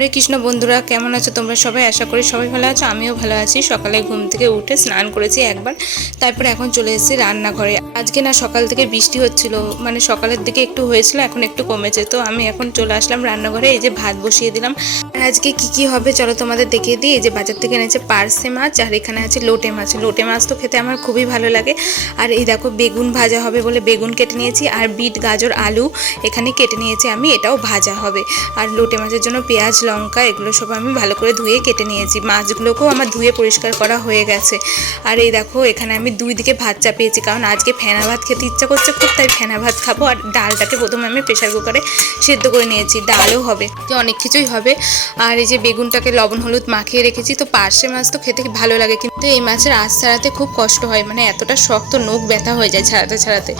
হরে কৃষ্ণ বন্ধুরা, কেমন আছো তোমরা সবাই? আশা করি সবাই ভালো আছো, আমিও ভালো আছি। সকালে ঘুম থেকে উঠে স্নান করেছি একবার, তারপরে এখন চলে এসেছি রান্নাঘরে। আজকে না সকাল থেকে বৃষ্টি হচ্ছিল, মানে সকালের দিকে একটু হয়েছিল, এখন একটু কমেছে। তো আমি এখন চলে আসলাম রান্নাঘরে, এই যে ভাত বসিয়ে দিলাম। আর আজকে কি কি হবে চলো তোমাদের দেখিয়ে দিই। এই যে বাজার থেকে এনেছে পার্সে মাছ, আর এখানে আছে লোটে মাছ। লোটে মাছ তো খেতে আমার খুবই ভালো লাগে। আর এই দেখো বেগুন ভাজা হবে বলে বেগুন কেটে নিয়েছি, আর বিট গাজর আলু এখানে কেটে নিয়েছি আমি, এটাও ভাজা হবে। আর লোটে মাছের জন্য পেঁয়াজ লঙ্কা এগুলো সব আমি ভালো করে ধুয়ে কেটে নিয়েছি। মাছগুলোকেও আমার ধুয়ে পরিষ্কার করা হয়ে গেছে। আর এই দেখো এখানে আমি দুই দিকে ভাত চাপিয়েছি, কারণ আজকে ফেনা ভাত খেতে ইচ্ছা করছে খুব, তাই ফেনা ভাত খাবো। আর ডালটাকে প্রথমে আমি প্রেশার কুকারে সেদ্ধ করে নিয়েছি, ডালও হবে, তো অনেক কিছুই হবে। আর এই যে বেগুনটাকে লবণ হলুদ মাখিয়ে রেখেছি। তো পার্শে মাছ তো খেতে ভালো লাগে, কিন্তু এই মাছের আঁশ ছাড়াতে খুব কষ্ট হয়, মানে এতটা শক্ত, নখ ব্যথা হয়ে যায় ছাড়াতে ছাড়াতে।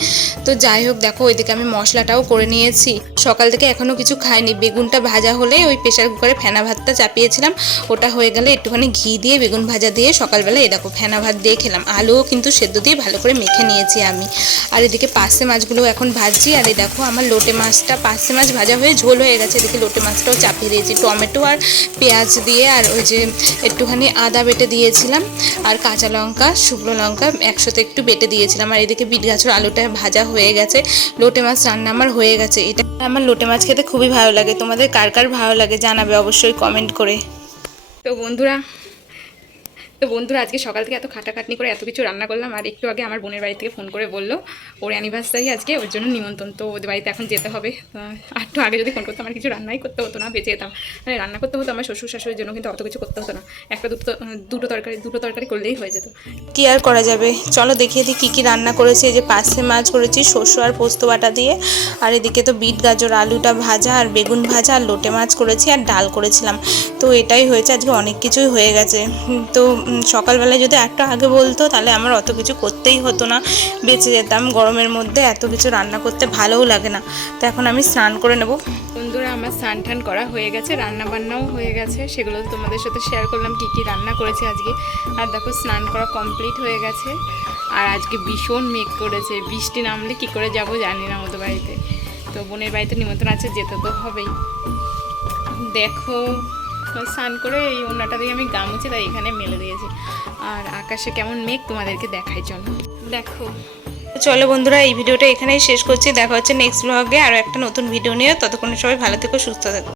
তো যাই হোক, দেখো ওইদিকে আমি মশলাটাও করে নিয়েছি। সকাল থেকে এখনও কিছু খাইনি। বেগুনটা ভাজা হলে ওই প্রেশার কুকারে ফেনা ভাতটা চাপিয়েছিলাম, ওটা হয়ে গেলে একটুখানি ঘি দিয়ে বেগুন ভাজা দিয়ে সকালবেলা এই দেখো ফেনা ভাত দিয়ে খেলাম। আলুও কিন্তু সেদ্ধ দিয়ে ভালো করে মেখে নিয়েছি আমি। আর এদিকে পার্শে মাছগুলো এখন ভাজছি। আর এই দেখো আমার লোটে মাছটা, পার্শে মাছ ভাজা হয়ে ঝোল হয়ে গেছে। এদিকে লোটে মাছটাও চাপিয়ে দিয়েছি টমেটো আর পেঁয়াজ দিয়ে, আর ওই যে একটুখানি আদা বেটে দিয়েছিলাম, আর কাঁচা লঙ্কা শুকনো লঙ্কা একসাথে একটু বেটে দিয়েছিলাম। আর এদিকে বিট গাছের আলুটা ভাজা হয়ে গেছে। লোটে মাছ রান্না আমার হয়ে গেছে। এটা আমার লোটে মাছ খেতে খুবই ভালো লাগে। তোমাদের কার কার ভালো লাগে জানাবে অবশ্যই কমেন্ট করে। তো বন্ধুরা আজকে সকাল থেকে এত খাটাখাটনি করে এত কিছু রান্না করলাম। আর একটু আগে আমার বোনের বাড়ি থেকে ফোন করে বললো ওর অ্যানিভার্সারি আজকে, ওর জন্য নিমন্ত্রণ। তো ওদের বাড়িতে এখন যেতে হবে। আর একটু আগে যদি ফোন করতাম আমার কিছু রান্নাই করতে হতো না, বেঁচে যেতাম। মানে রান্না করতে হতো আমার শ্বশুর শাশুড়ির জন্য, কিন্তু অত কিছু করতে হতো না। একটা দুটো তরকারি করলেই হয়ে যেত। কি আর করা যাবে, চলো দেখিয়ে দিই কী কী রান্না করেছি। এই যে পার্শে মাছ করেছি শস্য আর পোস্ত বাটা দিয়ে, আর এদিকে তো বিট গাজর আলুটা ভাজা, আর বেগুন ভাজা, আর লোটে মাছ করেছি, আর ডাল করেছিলাম। তো এটাই হয়েছে আজকে, অনেক কিছুই হয়ে গেছে। তো সকালবেলায় যদি একটা আগে বলতো তাহলে আমার অত কিছু করতেই হতো না, বেঁচে যেতাম। গরমের মধ্যে এত কিছু রান্না করতে ভালোও লাগে না। তো এখন আমি স্নান করে নেব। বন্ধুরা আমার স্নান টান করা হয়ে গেছে, রান্না বান্নাও হয়ে গেছে, সেগুলো তোমাদের সাথে শেয়ার করলাম কী কী রান্না করেছি আজকে। আর দেখো স্নান করা কমপ্লিট হয়ে গেছে। আর আজকে ভীষণ মেঘ করেছে, বৃষ্টি নামলে কী করে যাব জানি না ওদের বাড়িতে। তো বোনের বাড়িতে নিমন্ত্রণ আছে, যেতে তো হবেই। দেখো স্নান করে এই ওড়নাটা দিয়ে আমি গা মুছে তাই এখানে মেলে দিয়েছি। আর আকাশে কেমন মেঘ তোমাদেরকে দেখাই, চলো দেখো। চলো বন্ধুরা এই ভিডিওটা এখানেই শেষ করছি। দেখা হচ্ছে নেক্সট ব্লগে আরও একটা নতুন ভিডিও নিয়ে। ততক্ষণ সবাই ভালো থেকো, সুস্থ থেকো।